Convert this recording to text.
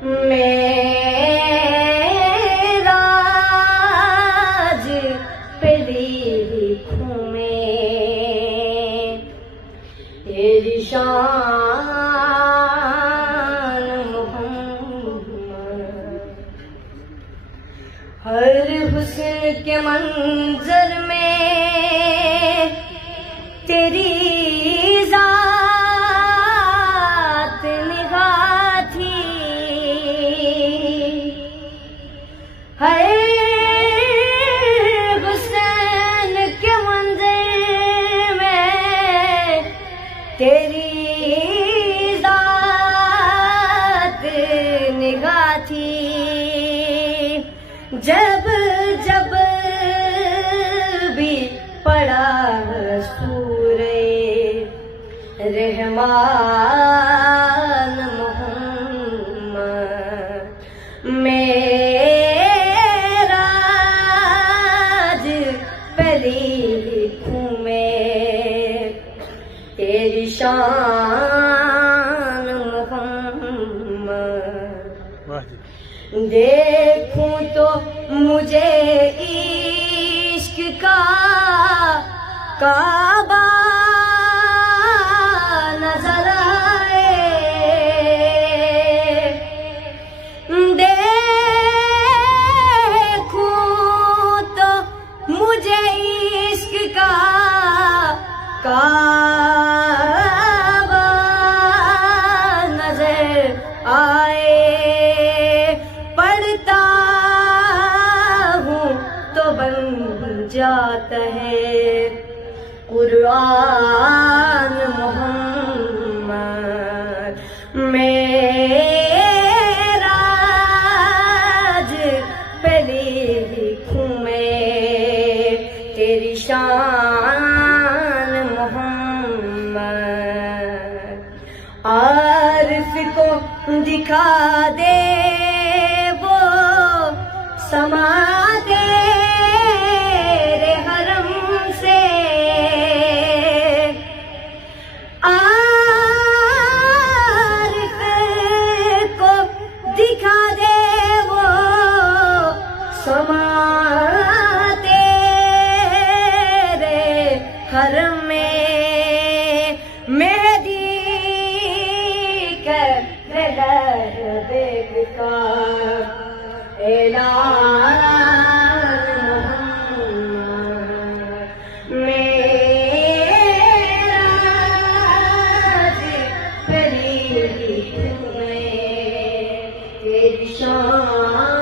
मेरा राज पहली लिखूं मैं, तेरी शान मोहम्मद। हर हुस्न के मंजर में तेरी जात निगाह थी। हर हुस्न के मंजर में तेरी जात निगाह थी। जब जब भी पड़ा सूरे रहमान मोहम्मद, मेरा राज पहली लिखूं मैं, तेरी शान मोहम्मद। देखूं तो मुझे इश्क का काबा नजर आए। देखूं तो मुझे इश्क का काबा नजर आए। पढ़ता हूँ तो बन जाता है कुरान मोहम्मद, मेरा राज पहली लिखूं मैं, तेरी शान मोहम्मद। आरिफ को दिखा दे वो समा तेरे हरम से। आरिफ को दिखा दे वो समा तेरे हरम में। मेहदी कर बेग का ऐलान मोहम्मद, मेरा राज पहली लिखूं मैं, तेरी शान